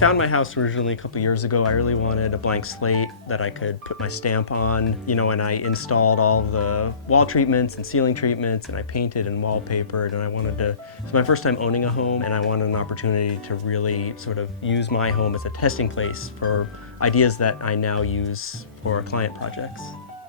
found my house originally a couple years ago. I really wanted a blank slate that I could put my stamp on, and I installed all the wall treatments and ceiling treatments, and I painted and wallpapered, and it was my first time owning a home, and I wanted an opportunity to really sort of use my home as a testing place for ideas that I now use for client projects.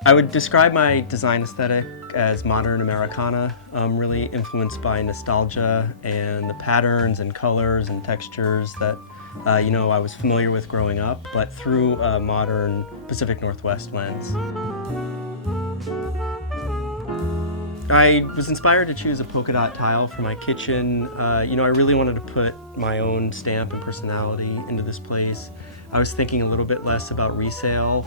I would describe my design aesthetic as modern Americana, really influenced by nostalgia and the patterns and colors and textures that I was familiar with growing up, but through a modern Pacific Northwest lens. I was inspired to choose a polka dot tile for my kitchen. I really wanted to put my own stamp and personality into this place. I was thinking a little bit less about resale,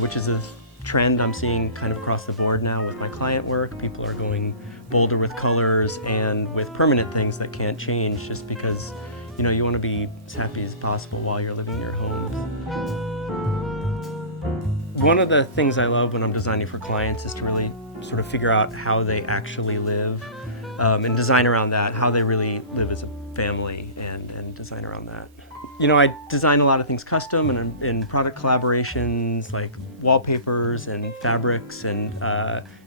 which is a trend I'm seeing kind of across the board now with my client work. People are going bolder with colors and with permanent things that can't change just because you want to be as happy as possible while you're living in your homes. One of the things I love when I'm designing for clients is to really sort of figure out how they actually live and design around that, how they really live as a family and design around that. I design a lot of things custom and in product collaborations like wallpapers and fabrics, and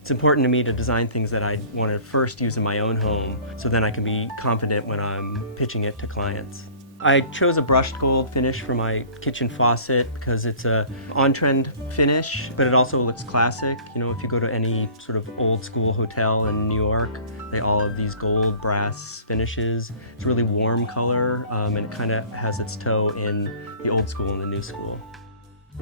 it's important to me to design things that I want to first use in my own home so then I can be confident when I'm pitching it to clients. I chose a brushed gold finish for my kitchen faucet because it's a on-trend finish, but it also looks classic. If you go to any sort of old school hotel in New York, they all have these gold brass finishes. It's a really warm color, and it kind of has its toe in the old school and the new school.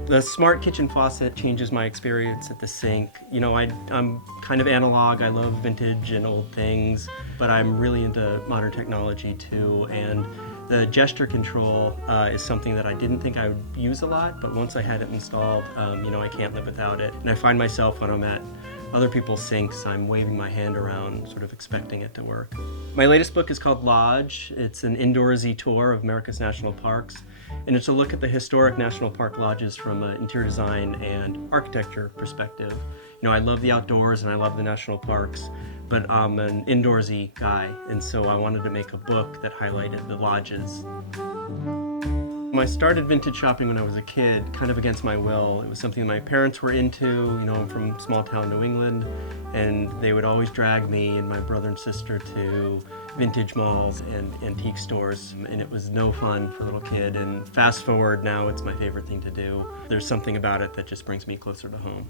The smart kitchen faucet changes my experience at the sink. I'm kind of analog. I love vintage and old things, but I'm really into modern technology too. And the gesture control is something that I didn't think I would use a lot, but once I had it installed, I can't live without it. And I find myself when I'm at other people's sinks, I'm waving my hand around, sort of expecting it to work. My latest book is called Lodge. It's an indoorsy tour of America's national parks, and it's a look at the historic national park lodges from an interior design and architecture perspective. I love the outdoors and I love the national parks, but I'm an indoorsy guy, and so I wanted to make a book that highlighted the lodges. I started vintage shopping when I was a kid, kind of against my will. It was something my parents were into. I'm from small town New England, and they would always drag me and my brother and sister to vintage malls and antique stores, and it was no fun for a little kid. And fast forward, now it's my favorite thing to do. There's something about it that just brings me closer to home.